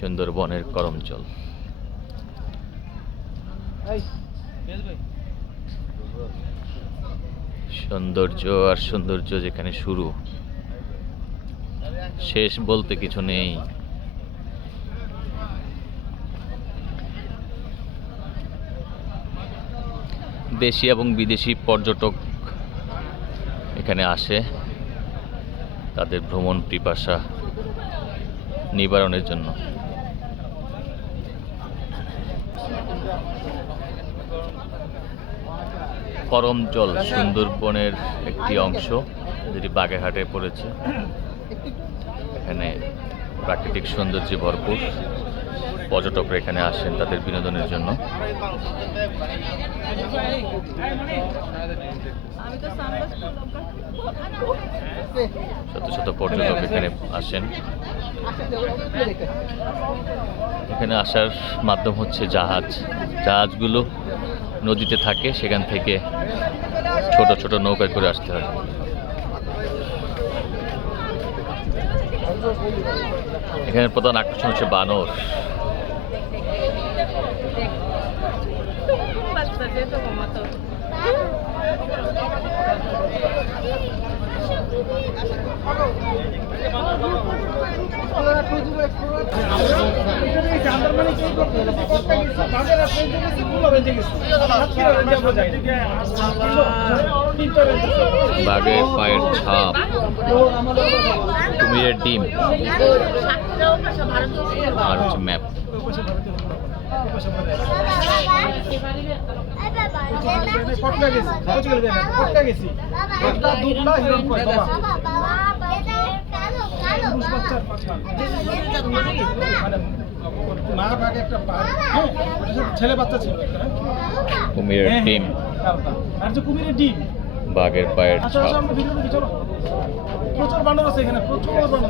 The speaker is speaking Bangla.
সুন্দরবনের করমজল। সৌন্দর্য আর সৌন্দর্য যেখানে শুরু, শেষ বলতে কিছু নেই। দেশি এবং বিদেশি পর্যটক এখানে আসে তাদের ভ্রমণ পিপাসা নিবারণের জন্য। করমজল সুন্দরবনের একটি অংশ, যেটি বাগেরহাটে পড়েছে। এখানে প্রাকৃতিক সৌন্দর্যে ভরপুর। পর্যটকরা এখানে আসেন তাদের বিনোদনের জন্য। শত শত পর্যটক এখানে আসেন। এখানে আসার মাধ্যম হচ্ছে জাহাজ। জাহাজগুলো নদীতে থাকে, সেখান থেকে ছোট ছোট নৌকায় করে আসতে হয়। এখানে প্রধান আকর্ষণ হচ্ছে বানর। বাঘের পায়ের ছাপ, কুমিরের ডিম আর হচ্ছে ম্যাপ। ছেলে বাচ্চা ছিল, কুমিরের ডিম, কুমিরের ডিম, বাঘের পায়ের ছাপ। প্রচুর বানর আছে এখানে, প্রচুর বানর।